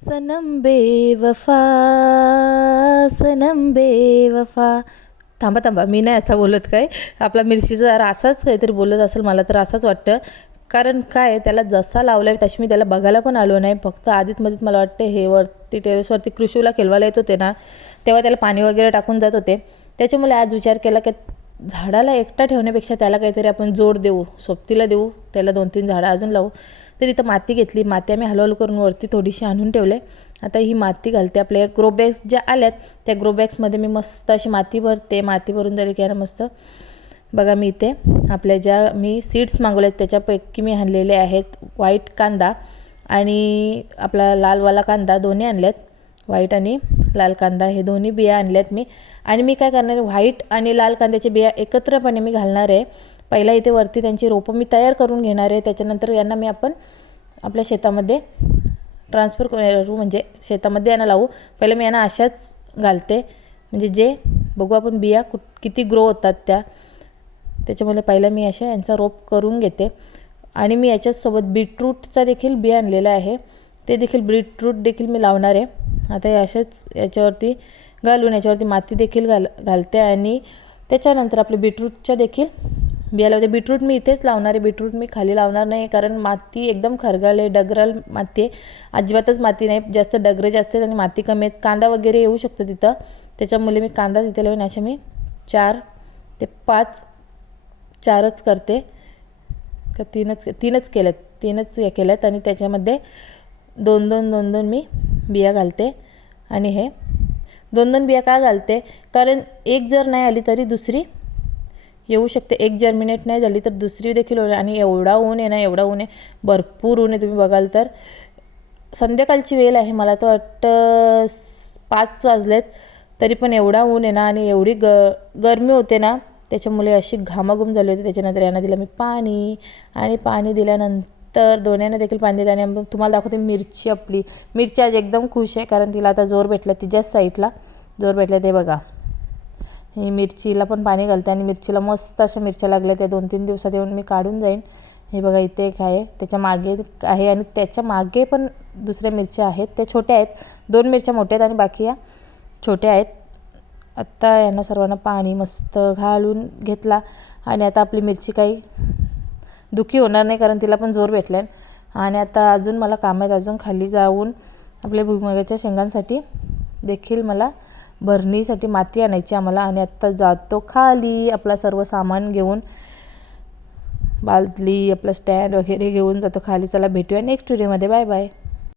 सनम बेवफा सनम बेवफा. थांबा थांबा, मी नाही असं बोलत काय. आपला मिरचीचा रासाच काहीतरी बोलत असेल, मला तर असंच वाटतं. कारण काय त्याला जसा लावला आहे तशी मी त्याला बघायला पण आलो नाही. फक्त आधीत मला वाटते हे वरती टेरेसवरती कृषूला खेळवायला येत होते ना, तेव्हा त्याला पाणी वगैरे टाकून जात होते. त्याच्यामुळे आज विचार केला की झाडाला एकटा ठेवण्यापेक्षा त्याला काहीतरी आपण जोड देऊ, सोबतीला देऊ, त्याला 2-3 झाडं अजून लावू. तर इथं माती घेतली. माती आम्ही हलवल करून वरती थोडीशी आणून ठेवले. आता ही माती घालते. आपल्या ग्रो बॅग्स ज्या आल्यात त्या ग्रो बॅग्समध्ये मी मस्त अशी माती भरते. माती भरून झाली की मस्त बघा, मी इथे आपल्या ज्या मी सीड्स मागवल्यात त्याच्यापैकी मी आणलेले आहेत व्हाईट कांदा आणि आपला लालवाला कांदा, दोन्ही आणल्यात. व्हाईट आणि लाल कांदा हे दोन्ही बिया आणल्यात मी. आणि मी काय करणार आहे, व्हाईट आणि लाल कांद्याच्या बिया एकत्रपणे मी घालणार आहे. पहिला इथे वरती त्यांची रोपं मी तयार करून घेणार आहे. त्याच्यानंतर यांना मी आपल्या शेतामध्ये ट्रान्सफर करू, म्हणजे शेतामध्ये यांना लावू. पहिलं मी यांना अशाच घालते, म्हणजे जे बघू आपण बिया किती ग्रो होतात त्याच्यामुळे पहिलं मी अशा यांचा रोप करून घेते. आणि मी याच्यासोबत बीटरूटचा देखील बिया आणलेला आहे, ते देखील बीटरूट देखील मी लावणार आहे. आता हे अशाच याच्यावरती घालून याच्यावरती माती देखील घालते आणि त्याच्यानंतर आपले बीटरूटच्या देखील बिया लावते. बीटरूट मी इथेच लावणार आहे, बीटरूट मी खाली लावणार नाही, कारण माती एकदम खरगाल आहे, डगराल माती आहे. अजिबातच माती नाही, जास्त डगरे जास्त आहेत आणि माती कमी आहेत. कांदा वगैरे येऊ शकतो तिथं, त्याच्यामुळे मी कांदा तिथे लावून अशा मी 4 ते 5 4च करते का तीनच केल्यात आणि त्याच्यामध्ये 2-2 मी बिया घालते. आणि हे 2-2 बिया का घालते, कारण एक जर नाही आली तरी दुसरी येऊ शकते. एक जर्मिनेट नाही झाली तर दुसरी देखील होईल. आणि एवढा ऊन आहे ना, एवढा ऊन आहे, भरपूर ऊन आहे. तुम्ही बघाल तर संध्याकाळची वेळ आहे, मला तर वाटतं 5 वाजलेत तरी पण एवढा ऊन आहे ना आणि एवढी गरमी होते ना, त्याच्यामुळे अशी घामाघूम झाली होती. त्याच्यानंतर यांना दिलं मी पाणी, आणि पाणी दिल्यानंतर दोन्यांना देखील पाणी दिलं. आणि तुम्हाला दाखवते मिरची. आपली मिरची आज एकदम खुश आहे, कारण तिला आता जोर भेटला, तिच्याच साईडला जोर भेटला. ते बघा, ही मिरचीला पण पाणी घालते आणि मिरचीला मस्त अशा मिरच्या लागल्या. त्या 2-3 दिवसात येऊन मी काढून जाईन. हे बघा, इथे एक आहे, त्याच्या मागे आहे आणि त्याच्या मागे पण दुसऱ्या मिरच्या आहेत. त्या छोट्या आहेत, 2 मिरच्या मोठ्या आहेत आणि बाकी या छोट्या आहेत. आत्ता यांना सर्वांना पाणी मस्त घालून घेतला आणि आता आपली मिरची काही दुखी होणार नाही, कारण तिला पण जोर भेटला. आणि आता अजून मला काम आहेत, अजून खाली जाऊन आपल्या भुईमुगाच्या शेंगांसाठी देखील मला भरणीसाठी माती आणायची आम्हाला. आणि आत्ता जातो खाली आपला सर्व सामान घेऊन, बादली, आपलं स्टँड वगैरे घेऊन जातो खाली. चला भेटूया नेक्स्ट व्हिडिओमध्ये. Bye bye.